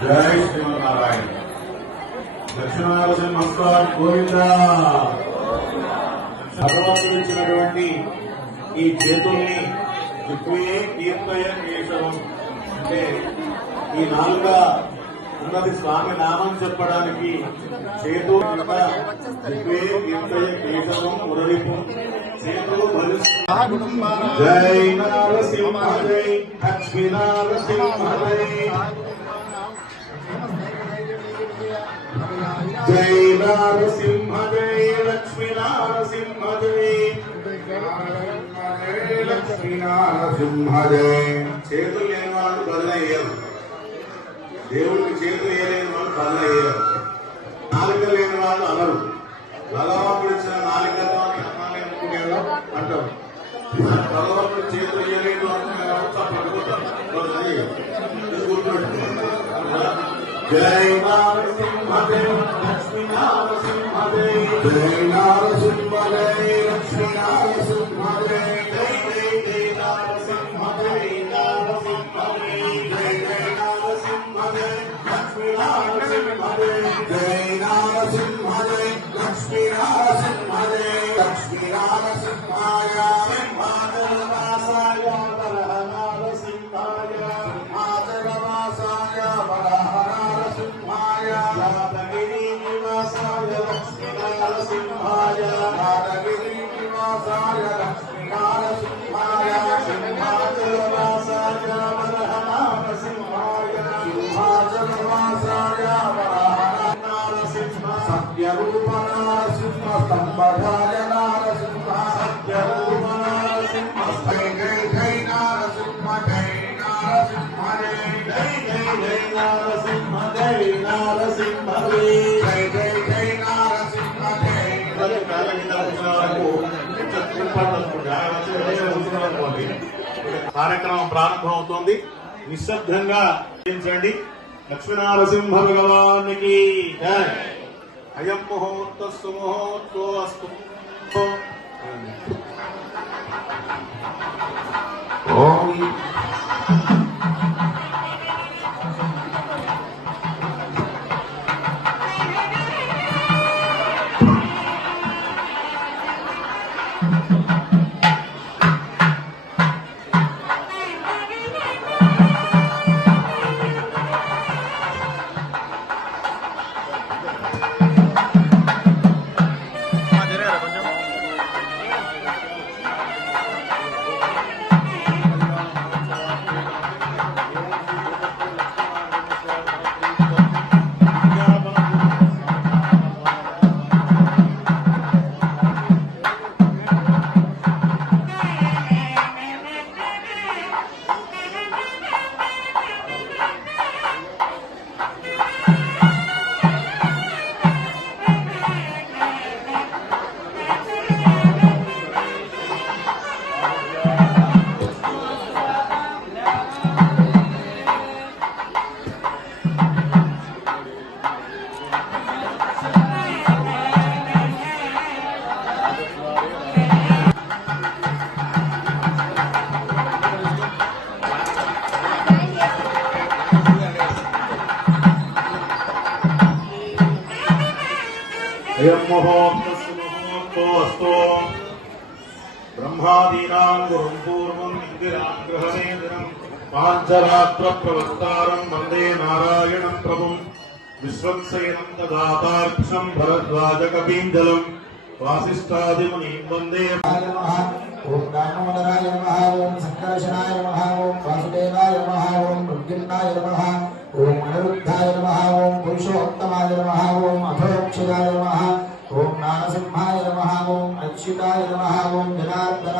జై శ్రీమన్నారాయణ. దక్షిణారసింహ స్వామి గోవింద. భగవంతుడు ఇచ్చినటువంటి ఈ చేతుల్ని దిక్కుయే కీర్తయ కేశవం అంటే ఈ నాలుక ఉన్నది స్వామి నామం చెప్పడానికి చేతు దిక్కుయే కీర్తయ కేశవం మురళిపు. భరిస్తు జై నారసింహ జై లక్ష్మీ నారసింహ జై జై నారసింహ జై లక్ష్మీ నారసింహ జై జై లక్ష్మీ నారసింహ జై చేతులు లేని వాళ్ళు బదులయ్యారు. దేవుడికి చేతులు వేయలేని వాళ్ళు బదులయ్యారు. నాలుక లేని వాళ్ళు అనరు. భగవంతుడు ఇచ్చిన నాలుకతో అనాలి అనుకునేవారు అంటారు. భగవంతుడు చేతులు వేయలేదు అనుకునేవారు తప్పకపోతారు ఇది జై నారసింహ జై జై జై కార్యక్రమం కార్యక్రమం ప్రారంభమవుతోంది. నిశ్శబ్దంగా లక్ష్మీనారసింహ భగవానికి అయం ముహూర్త సుముహూర్తో అస్తు అయం ముహూర్తస్సు ముహూర్తోస్తు బ్రహ్మాదీనాం గురుం పూర్వం ఇందిరాం గృహమేంద్రం పాంచరాత్ర ప్రవక్తారం వందే నారాయణం ప్రభుం విశ్వక్సేనం దాతాక్షం భరద్వాజకపీంజలం వాసిష్టాదిమునీం వందే ఓం గామోదరాయ నమ ఓం సత్కర్షణాయ వాసుదేవాయ నమ ఓం మృద్యున్నాయ నమ ओम अनिरुद्धाय नमः, ओम पुरुषोत्तमाय नमः, ओम अभयक्षयाय नमः, ओम नारसिंहाय नमः, ओम अक्षिताय नमः, ओम जनार्दन